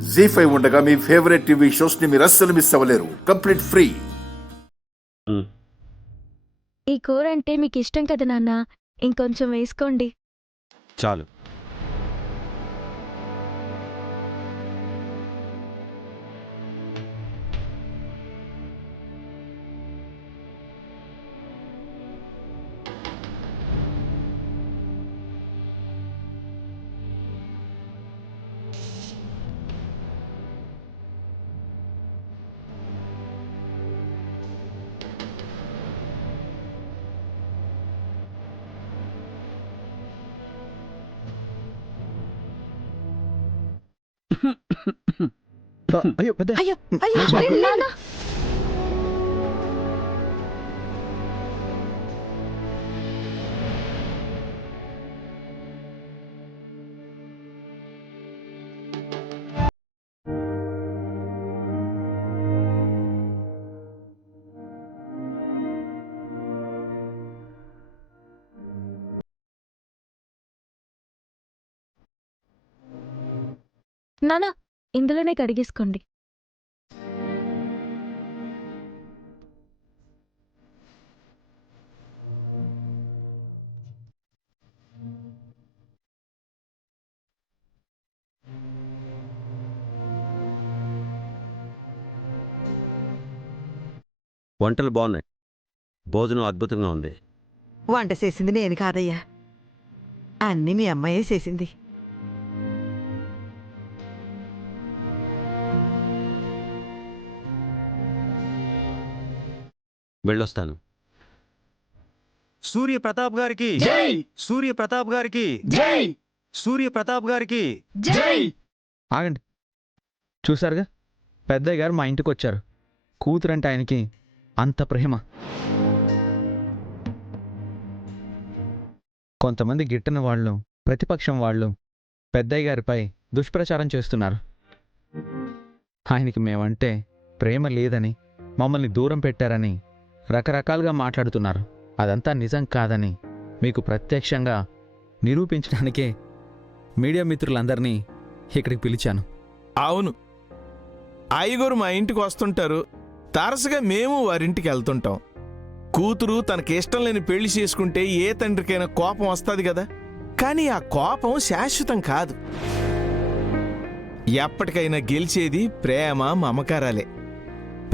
జీ5 ఉండగా మీ favourite TV shows ని మీరు అస్సలు మిస్ అవ్వలేరు. Complete free. ఈ కూర అంటే మీకు ఇష్టం కదా నాన్న, ఇంకొంచెం వేసుకోండి. చాలు. అయ్యో పెద్ద అయ్యో అయ్యో నాన్న. నాన్న, ఇందులోనే కడిగేసుకోండి. వంటలు బాగున్నాయి, భోజనం అద్భుతంగా ఉంది. వంట చేసింది నేను కాదయ్యా, అన్నీ మీ అమ్మాయే చేసింది. వెళ్ళొస్తాను. సూర్య ప్రతాప్ గారికి సూర్య ప్రతాప్ గారికి సూర్య ప్రతాప్ గారికి ఆగండి. చూసారుగా, పెద్దయ్య గారు మా ఇంటికి వచ్చారు. కూతురంటే ఆయనకి అంత ప్రేమ. కొంతమంది గిట్టన వాళ్ళు, ప్రతిపక్షం వాళ్ళు పెద్దయ్య గారిపై దుష్ప్రచారం చేస్తున్నారు. ఆయనకి మేమంటే ప్రేమ లేదని, మమ్మల్ని దూరం పెట్టారని రకరకాలుగా మాట్లాడుతున్నారు. అదంతా నిజం కాదని మీకు ప్రత్యక్షంగా నిరూపించడానికే మీడియా మిత్రులందరినీ ఇక్కడికి పిలిచాను. అవును, అయ్యగారు మా ఇంటికి వస్తుంటారు, తరచుగా మేము వారింటికి వెళ్తుంటాం. కూతురు తనకి ఇష్టం లేని పెళ్లి చేసుకుంటే ఏ తండ్రికైనా కోపం వస్తుంది కదా, కానీ ఆ కోపం శాశ్వతం కాదు. ఎప్పటికైనా గెలిచేది ప్రేమ, మమకారాలే.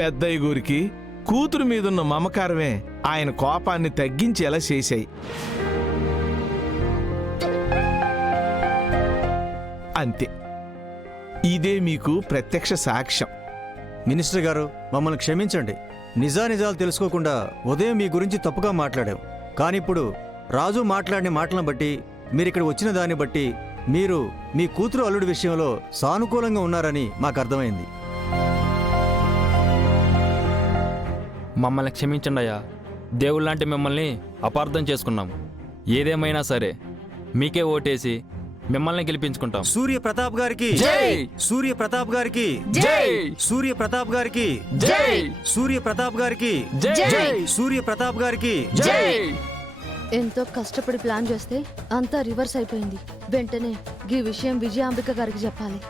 పెద్దయ్యగారికి కూతురు మీదున్న మమకారమే ఆయన కోపాన్ని తగ్గించేలా చేశాయి. అంతే, ఇదే మీకు ప్రత్యక్ష సాక్ష్యం. మినిస్టర్ గారు, మమ్మల్ని క్షమించండి. నిజానిజాలు తెలుసుకోకుండా ఉదయం మీ గురించి తప్పుగా మాట్లాడాం. కానీ ఇప్పుడు రాజు మాట్లాడిన మాటలను బట్టి, మీరిక్కడ వచ్చిన దాన్ని బట్టి మీరు మీ కూతురు అల్లుడి విషయంలో సానుకూలంగా ఉన్నారని మాకు అర్థమైంది. మమ్మల్ని క్షమించండి అయ్యా. దేవుళ్ళంటే మిమ్మల్ని అపార్థం చేసుకున్నాం. ఏదేమైనా సరే మీకే ఓటేసి మిమ్మల్ని గెలిపించుకుంటాం. సూర్య ప్రతాప్ గారికి సూర్య ప్రతాప్ గారికి సూర్య ప్రతాప్ గారికి సూర్య ప్రతాప్ గారికి సూర్య ప్రతాప్ గారికి. ఎంతో కష్టపడి ప్లాన్ చేస్తే అంతా రివర్స్ అయిపోయింది. వెంటనే ఈ విషయం విజయాంబిక గారికి చెప్పాలి.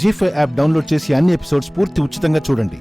జీ5 యాప్ డౌన్లోడ్ చేసి అన్ని ఎపిసోడ్స్ పూర్తి ఉచితంగా చూడండి.